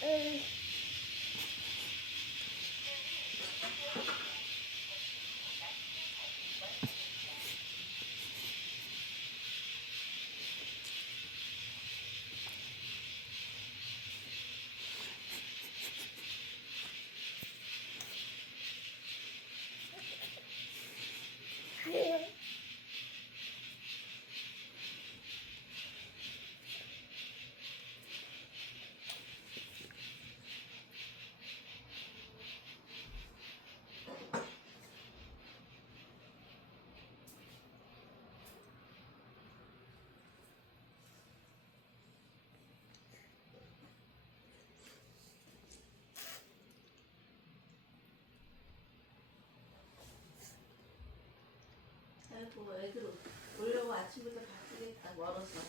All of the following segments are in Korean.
아 이고 애들 오려고 아침부터 바쁘겠다 멀어서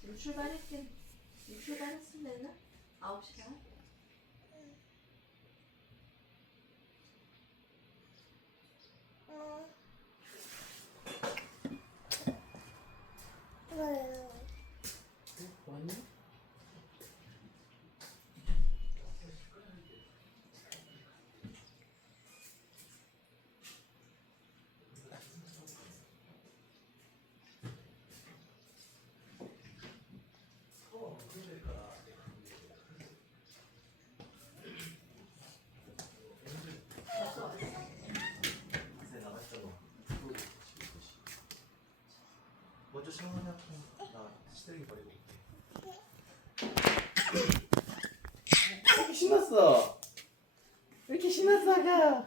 지금 출발했긴 지금 출발했으면 됐나? 9시 반? 왔니? 벌써 왔어 네, 나갔잖아. 먼저 시원하냐? 나 시드링 버리고 올게. 왜 이렇게 신났어? 왜 이렇게 신났어, 아가?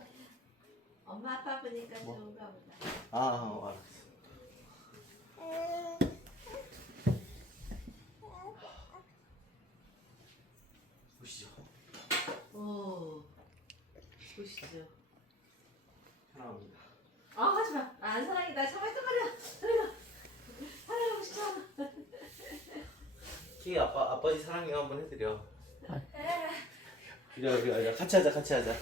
엄마 아빠 보니까 뭐? 좋은가 보다 아, 어, 알았어. 보시죠. 오 보시죠 사랑합니다. 아 하지마 아, 안 사랑이다 참았단 말이야 사랑아 키 아빠 아빠지 사랑해 한번 해드려. 에 그래 그래 그래 같이 하자 같이 하자.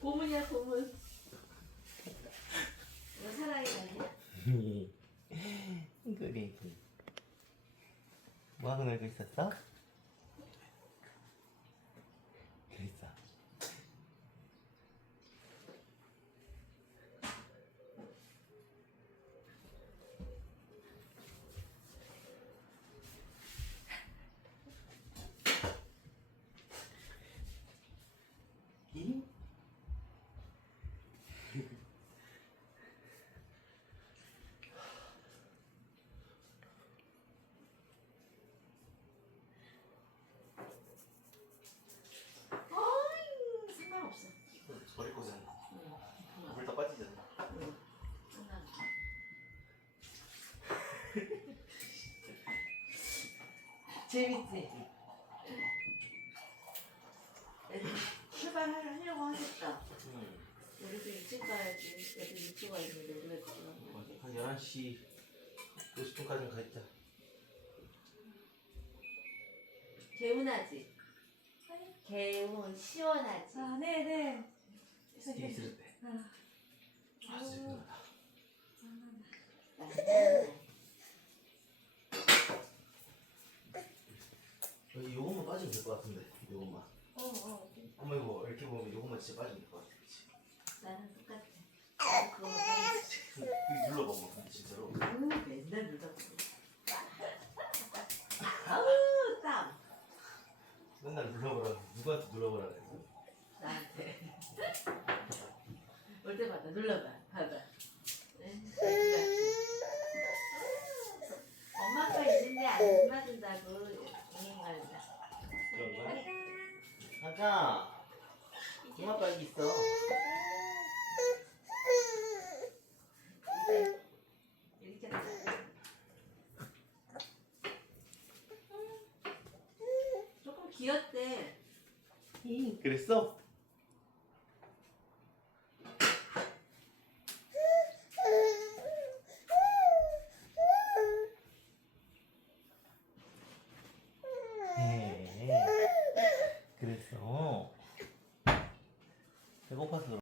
고문이야 고문 이거 사랑이 아니야? 그래. 뭐 하고 놀고 있었어? 재밌지? 애들 출발하려고 하겠다 응. 우리도 일찍 가야지 애들 일찍 와야 되는데 그랬구나 맞아. 한 11시 50분까지는 가 있자. 개운하지? 개운 시원하지? 아, 네, 네. 스키 있을 때. 아, 아, 진짜. 맞아. 여기 요것만 빠지면 될 것 같은데. 요것만. 어, 어. 어머 이거 이렇게 보면 요것만 진짜 빠지면 될 것 같아. 그치? 나는 똑같아. 그거. 이거 눌러봐, 뭐, 근데 진짜로. 아우, 맨날 보고. 아우, 땀. 맨날 눌러보라. 누구한테 눌러보라 그랬어. 나한테. 올 때마다 눌러봐. 봐봐. 사탕. 엄마가 여기 있어. 이렇게 하자. 조금 귀엽대. 그랬어?